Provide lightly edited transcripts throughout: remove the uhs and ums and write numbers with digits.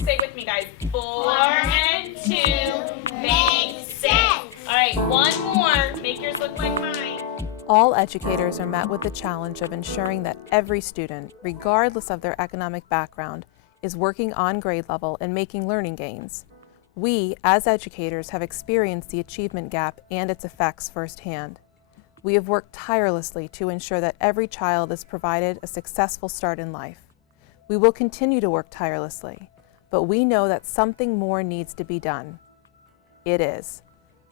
Say with me, guys. 4 and 2 make 6. All right, one more. Make yours look like mine. All educators are met with the challenge of ensuring that every student, regardless of their economic background, is working on grade level and making learning gains. We, as educators, have experienced the achievement gap and its effects firsthand. We have worked tirelessly to ensure that every child is provided a successful start in life. We will continue to work tirelessly, but we know that something more needs to be done. It is.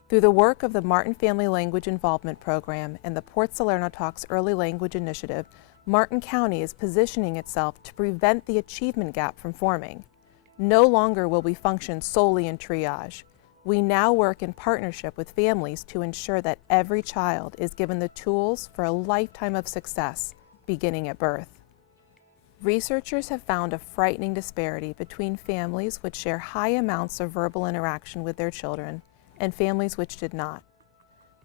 Through the work of the Martin Family Language Involvement Program and the Port Salerno Talks Early Language Initiative, Martin County is positioning itself to prevent the achievement gap from forming. No longer will we function solely in triage. We now work in partnership with families to ensure that every child is given the tools for a lifetime of success, beginning at birth. Researchers have found a frightening disparity between families which share high amounts of verbal interaction with their children and families which did not.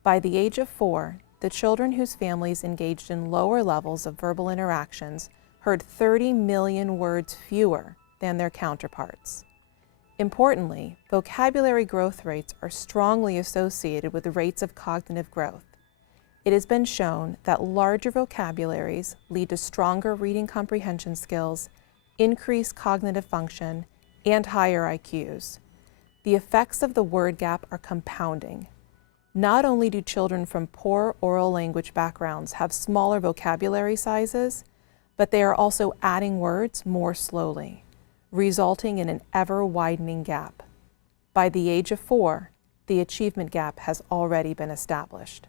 By the age of 4, the children whose families engaged in lower levels of verbal interactions heard 30 million words fewer than their counterparts. Importantly, vocabulary growth rates are strongly associated with the rates of cognitive growth. It has been shown that larger vocabularies lead to stronger reading comprehension skills, increased cognitive function, and higher IQs. The effects of the word gap are compounding. Not only do children from poor oral language backgrounds have smaller vocabulary sizes, but they are also adding words more slowly, resulting in an ever-widening gap. By the age of 4, the achievement gap has already been established.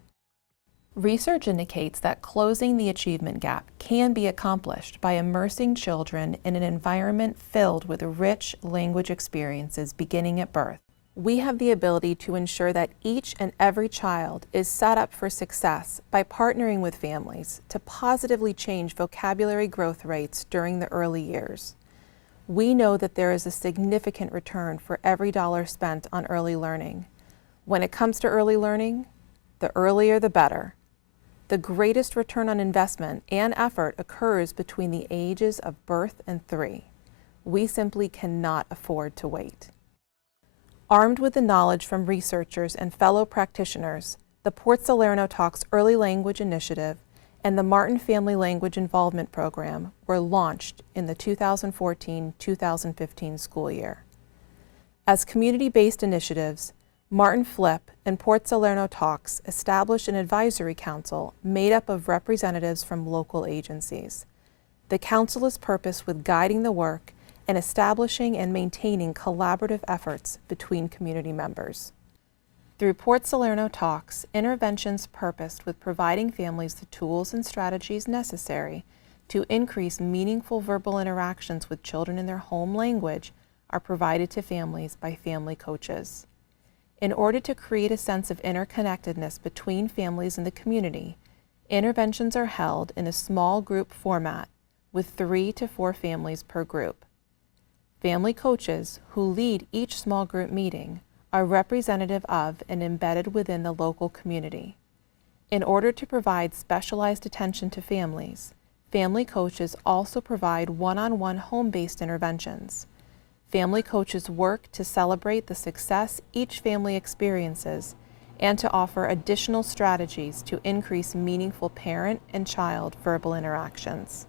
Research indicates that closing the achievement gap can be accomplished by immersing children in an environment filled with rich language experiences beginning at birth. We have the ability to ensure that each and every child is set up for success by partnering with families to positively change vocabulary growth rates during the early years. We know that there is a significant return for every dollar spent on early learning. When it comes to early learning, the earlier the better. The greatest return on investment and effort occurs between the ages of birth and 3. We simply cannot afford to wait. Armed with the knowledge from researchers and fellow practitioners, the Port Salerno Talks Early Language Initiative and the Martin Family Language Involvement Program were launched in the 2014-2015 school year. As community-based initiatives, Martin Flip and Port Salerno Talks established an advisory council made up of representatives from local agencies. The council is purposed with guiding the work and establishing and maintaining collaborative efforts between community members. Through Port Salerno Talks, interventions purposed with providing families the tools and strategies necessary to increase meaningful verbal interactions with children in their home language are provided to families by family coaches. In order to create a sense of interconnectedness between families in the community, interventions are held in a small group format with 3 to 4 families per group. Family coaches who lead each small group meeting are representative of and embedded within the local community. In order to provide specialized attention to families, family coaches also provide one-on-one home-based interventions. Family coaches work to celebrate the success each family experiences and to offer additional strategies to increase meaningful parent and child verbal interactions.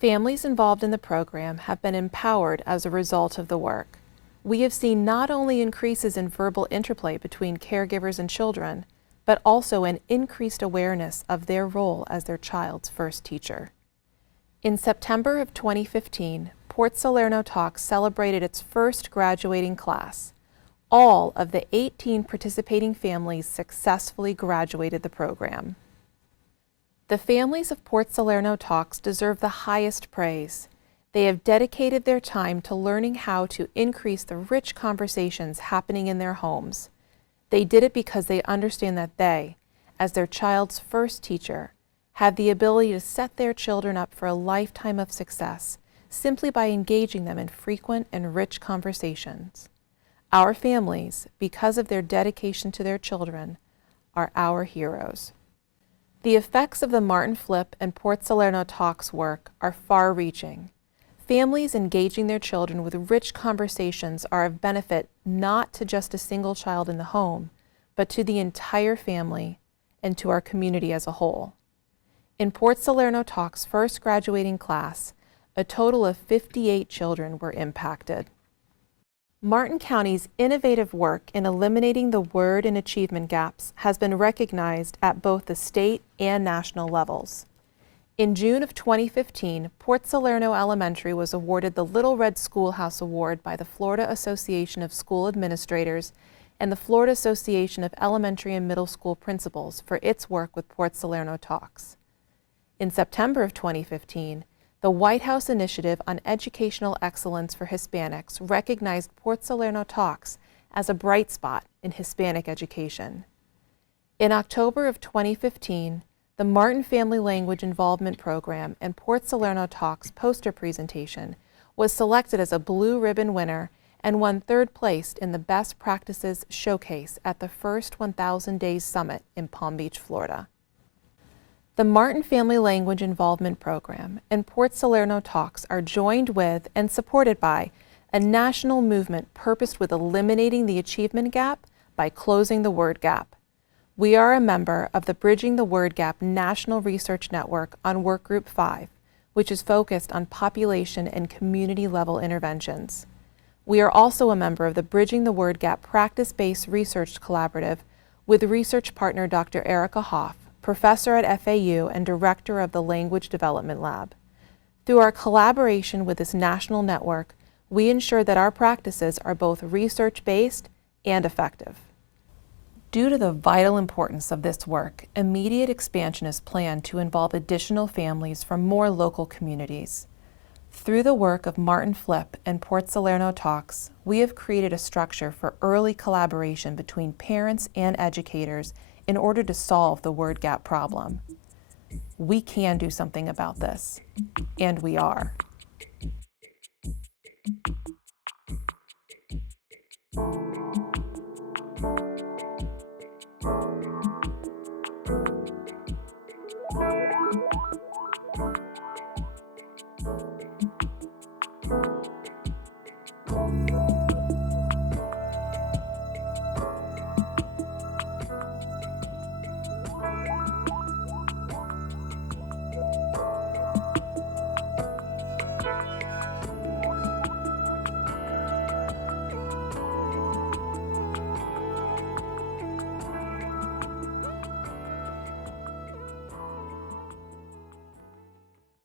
Families involved in the program have been empowered as a result of the work. We have seen not only increases in verbal interplay between caregivers and children, but also an increased awareness of their role as their child's first teacher. In September of 2015, Port Salerno Talks celebrated its first graduating class. All of the 18 participating families successfully graduated the program. The families of Port Salerno Talks deserve the highest praise. They have dedicated their time to learning how to increase the rich conversations happening in their homes. They did it because they understand that they, as their child's first teacher, have the ability to set their children up for a lifetime of success simply by engaging them in frequent and rich conversations. Our families, because of their dedication to their children, are our heroes. The effects of the Martin Flip and Port Salerno Talks work are far-reaching. Families engaging their children with rich conversations are of benefit not to just a single child in the home, but to the entire family and to our community as a whole. In Port Salerno Talks' first graduating class, a total of 58 children were impacted. Martin County's innovative work in eliminating the word and achievement gaps has been recognized at both the state and national levels. In June of 2015, Port Salerno Elementary was awarded the Little Red Schoolhouse Award by the Florida Association of School Administrators and the Florida Association of Elementary and Middle School Principals for its work with Port Salerno Talks. In September of 2015, the White House Initiative on Educational Excellence for Hispanics recognized Port Salerno Talks as a bright spot in Hispanic education. In October of 2015, the Martin Family Language Involvement Program and Port Salerno Talks poster presentation was selected as a Blue Ribbon winner and won third place in the Best Practices Showcase at the first 1000 Days Summit in Palm Beach, Florida. The Martin Family Language Involvement Program and Port Salerno Talks are joined with and supported by a national movement purposed with eliminating the achievement gap by closing the word gap. We are a member of the Bridging the Word Gap National Research Network on Workgroup 5, which is focused on population and community-level interventions. We are also a member of the Bridging the Word Gap Practice-Based Research Collaborative with research partner Dr. Erica Hoff, professor at FAU and director of the Language Development Lab. Through our collaboration with this national network, we ensure that our practices are both research-based and effective. Due to the vital importance of this work, immediate expansion is planned to involve additional families from more local communities. Through the work of Martin Flip and Port Salerno Talks, we have created a structure for early collaboration between parents and educators in order to solve the word gap problem. We can do something about this, and we are.